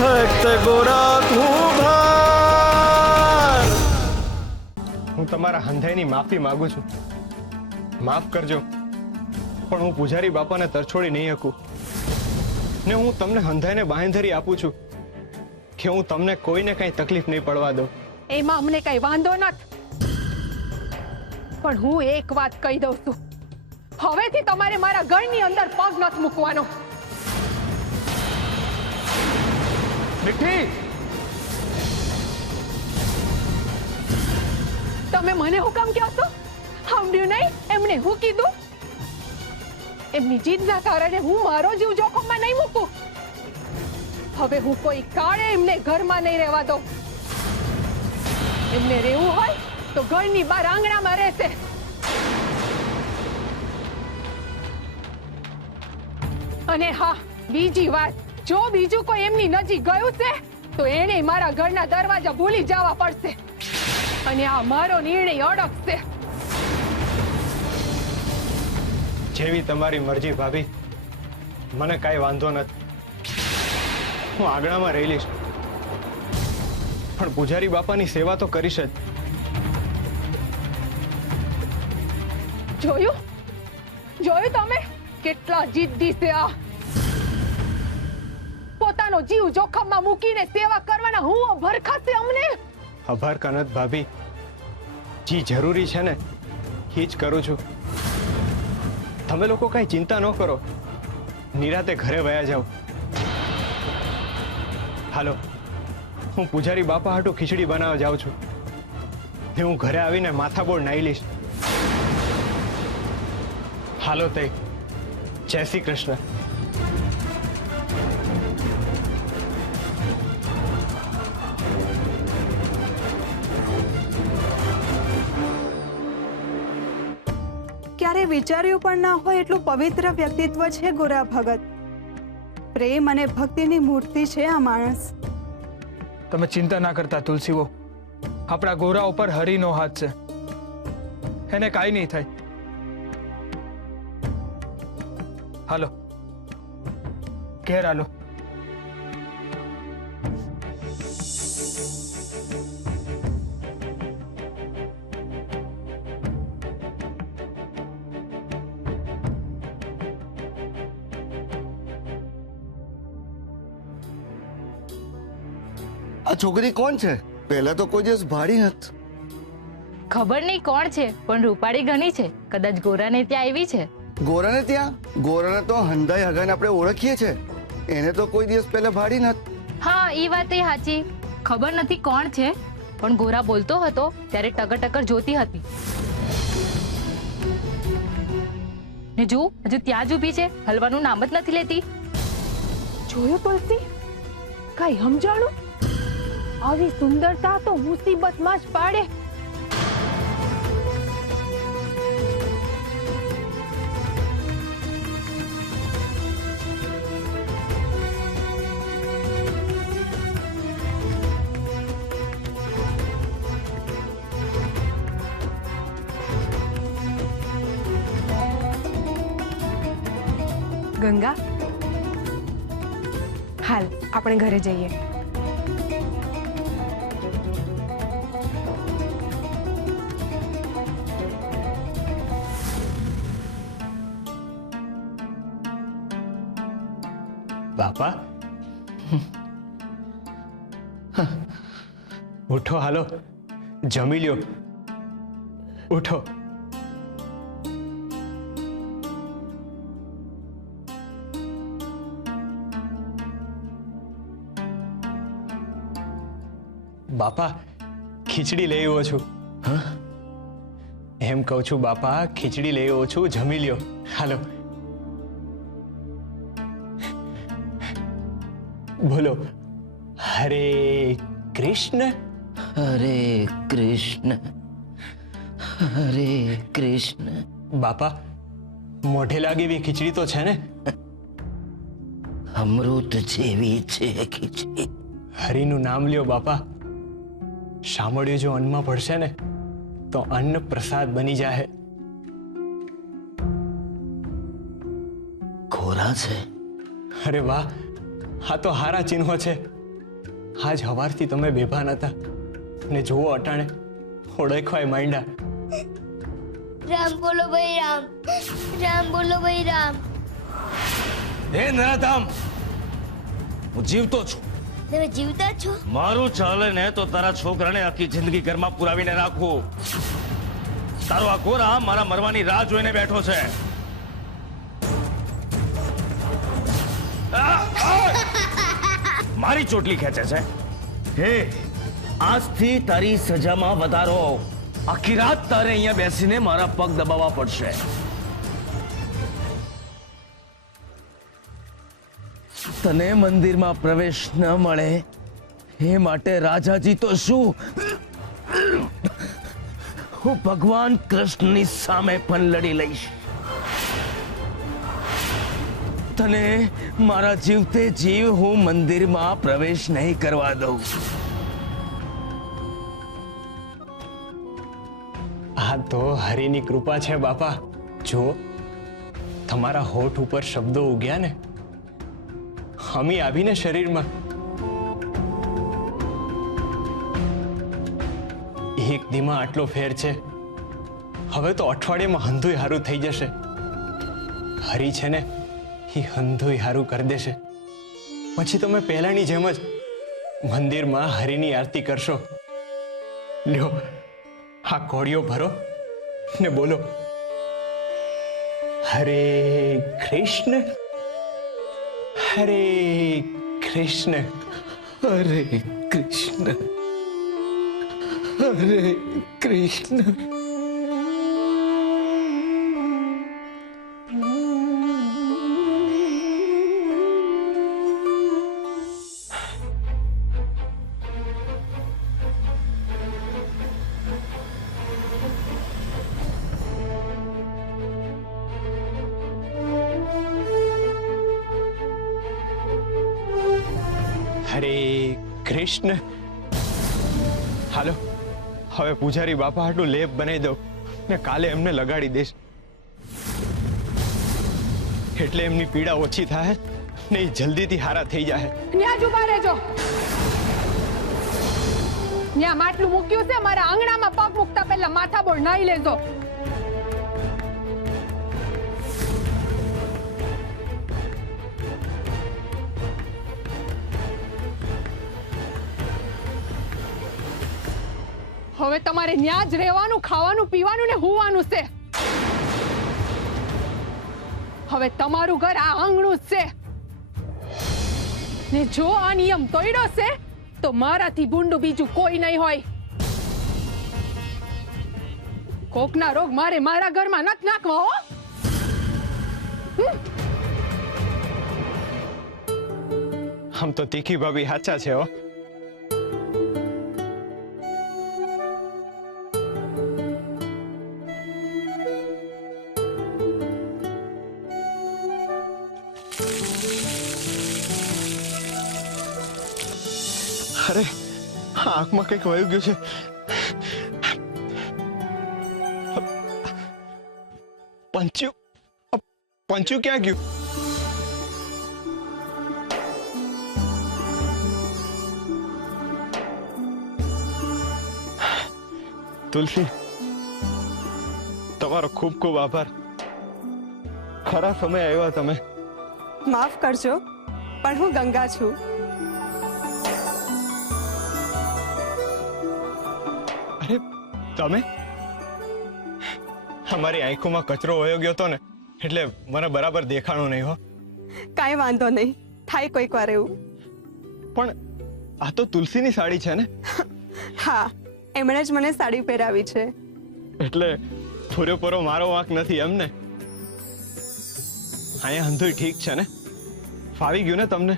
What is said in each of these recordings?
ભક્ત ગોરા કુંભાર। હું તમારા હંધાઈની માફી માંગુ છું। માફ કરજો, પણ હું પૂજારી બાપાને તરછોડી નહીં શકું ને હું તમને હંધાઈને બાંહેધરી આપું છું કે હું તમને કોઈને કઈ તકલીફ નહીં પડવા દઉં। એમાં અમને કઈ વાંધો નથી, પણ હું એક વાત કહી દઉં છું, હવેથી તમારે મારા ઘરની અંદર પગ નથી મૂકવાનો। મીઠી, તમે મને હુકમ કહો છો? સાંભળ્યું નહીં એમને હું કીધું? એમની જીદના કારણે હું મારો જીવ જોખમમાં નહીં મૂકું। હવે હું કોઈ કાળે એમને ઘરમાં નહીં રહેવા દઉં। એમને રહેવું હોય તો ઘરની બહાર આંગણામાં રહેશે। અને હા, બીજી વાત, જો બીજું કોઈ એમની નજીક ગયું છે તો એને મારા ઘરના દરવાજા ભૂલી જવા પડશે અને આ મારો નિર્ણય અડકશે। જેવી તમારી મરજી ભાભી, મને કાંઈ વાંધો નથી। હું આંગણામાં રહી લઈશ, પણ પૂજારી બાપાની સેવા તો કરીશ જ। જોયું જોયું તમે કેટલા જિદ્દી છે આ? પોતાનો જીવ જોખમમાં મૂકીને સેવા કરવાના હું ભરખા છે અમને। આભાર કનત ભાભી, જી જરૂરી છે ને એ જ કરું છું। તમે લોકો કઈ ચિંતા ન કરો, નિરાતે ઘરે વયા જાઓ। હાલો, હું પૂજારી બાપા હાટુ ખીચડી બનાવવા જાઉં છું ને હું ઘરે આવીને માથાબોળ નાઈ લઈશ। હાલો તે, જય શ્રી કૃષ્ણ। ક્યારે વિચાર્યું પણ ના હોય એટલું પવિત્ર વ્યક્તિત્વ છે ગોરા ભગત। પ્રેમ અને ભક્તિની મૂર્તિ છે આ માણસ। તમે ચિંતા ના કરતા તુલસીઓ, આપણા ગોરા ઉપર હરિનો હાથ છે, એને કાંઈ નહીં થાય। હાલો ઘેર હાલો। આ છોકરી કોણ છે? પહેલા તો કોઈ દિવસ ભાડી નથી। ખબર નહીં કોણ છે, પણ રૂપાળી ઘણી છે, કદાચ ગોરાને ત્યાં આવી છે। ગોરાને ત્યાં? ગોરાને તો હંધાઈ હગાને આપણે ઓળખીએ છે, એને તો કોઈ દિવસ પહેલા ભાડી નથી। હા, એ વાત એ સાચી, ખબર નથી કોણ છે, પણ ગોરા બોલતો હતો ત્યારે ટકર ટકર જોતી હતી ને જો હજુ ત્યાં જ ઊભી છે, હલવાનું નામ જ નથી લેતી। જોયું તુલસી, કઈ સમજાણું? આવી સુંદરતા તો મુસીબતમાં જ પાડે। ગંગા, હાલ આપણે ઘરે જઈએ। બાપા ઉઠો, હાલો જમી લ્યો, ઉઠો। બાપા ખીચડી લઈ આવ્યો છું। એમ કહું છું બાપા, ખીચડી લઈ આવ્યો છું, જમી લ્યો, હાલો। બોલો, હરે કૃષ્ણ હરે કૃષ્ણ હરે કૃષ્ણ। બાપા, મોઢે લાગે એવી ખીચડી તો છે ને? અમૃત જેવી છે ખીચડી। હરિનું નામ લ્યો બાપા, સાંભળ્યું જો અન્નમાં પડશે ને તો અન્ન પ્રસાદ બની જાય। ખોરા છે? અરે વાહ, આ તો હારા ચિહ્નો છે। આજ હવારથી તમે બેભાન હતા ને જુઓ અટાણે ઓળખવાય માંડ્યા. રામ બોલો ભાઈ રામ, રામ બોલો ભાઈ રામ. હે નરાધામ, હું જીવતો છું. તમે જીવતા છો? મારું ચાલે ને તો તારા છોકરાને આખી જિંદગી ઘરમાં પુરાવીને રાખવું. તારો આ ગોરા મારા મરવાની રાહ જોઈને બેઠો છે. મારી ચોટલી ખેંચે છે. હે, આજથી તારી સજામાં વધારો. આખી રાત તારે અહીંયા બેસીને મારા પગ દબાવવા પડશે. તને મંદિરમાં પ્રવેશ ન મળે એ માટે રાજાજી તો શું, હું ભગવાન કૃષ્ણની સામે પણ લડી લઈશ. તને મારા જીવતે જીવ હું મંદિરમાં પ્રવેશ નહીં કરવા દઉં. આ તો હરિની કૃપા છે બાપા. જો તમારા હોઠ ઉપર શબ્દો ઉગ્યા ને, હમી આવીને શરીરમાં. એક દીમાં આટલો ફેર છે. હવે તો અઠવાડિયામાં હંધુય હારું થઈ જશે. હરી છે ને એ હંધુય હારું કરી દેશે. પછી તમે પહેલાની જેમ જ મંદિરમાં હરિની આરતી કરશો. લ્યો આ કોળીઓ ભરો ને બોલો, હરે કૃષ્ણ હરે કૃષ્ણ હરે કૃષ્ણ હરે કૃષ્ણ. હરે કૃષ્ણ. હાલો હવે પૂજારી બાપા હાટું લેપ બનાવી દો ને કાલે એમને લગાડી દઈશ, એટલે એમની પીડા ઓછી થાય ને એ જલ્દીથી હારા થઈ જાય. ન્યા જ ઉભા રહેજો. ન્યા માટલું મૂક્યું છે, મારા આંગણામાં પગ મૂકતા પહેલા માથાબોળ નાઈ લેજો. હવે તમારે ન્યા જ રહેવાનું, ખાવાનું, પીવાનું ને હુવાનું છે. હવે તમારું ઘર આ આંગણું જ છે ને જો આ નિયમ તોડ્યો છે તો મારાથી ભૂંડું બીજું કોઈ નહીં હોય. કોકના રોગ મારે મારા ઘરમાં નથી નાખવા હો. આમ તો તીખી ભાભી સાચા છે હો. અરે આંખમાં કંઈક વયું ગયું છે. પંચ્યું પંચ્યું ક્યાં ગયું? તુલસી, તમારો ખૂબ ખૂબ આભાર. ખરા સમય આવ્યા તમે. માફ કરજો, પણ હું ગંગા છું. અરે તમે? અમારી આંખોમાં કચરો વયો ગયો હતો ને એટલે મને બરાબર દેખાણું નહીં હો. કાંઈ વાંધો નહીં, થાય કોઈક વાર એવું. પણ આ તો તુલસીની સાડી છે ને? હા, એમણે જ મને સાડી પહેરાવી છે. એટલે પૂરેપૂરો મારો વાંક નથી એમ ને? અહીંયા હંધુય ઠીક છે ને? ફાવી ગયું ને તમને?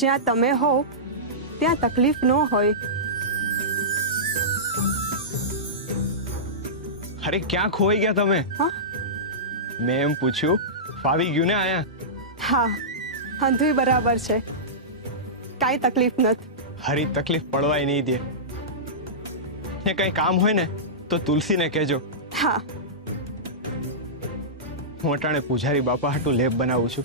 જ્યાં તમે હો ત્યાં તકલીફ ન હોય. અરે ક્યાં ખોઈ ગયા તમે? હા? મેં એમ પૂછ્યું, ફાવી ગયું ને આયા? હા, હંધુય બરાબર છે, કાંઈ તકલીફ નથી. હરી તકલીફ પડવાય નહીં દે. ને કઈ કામ હોય ને તો તુલસીને કહેજો. હા. હું અટાણે પૂજારી બાપા હાટું લેપ બનાવું છું.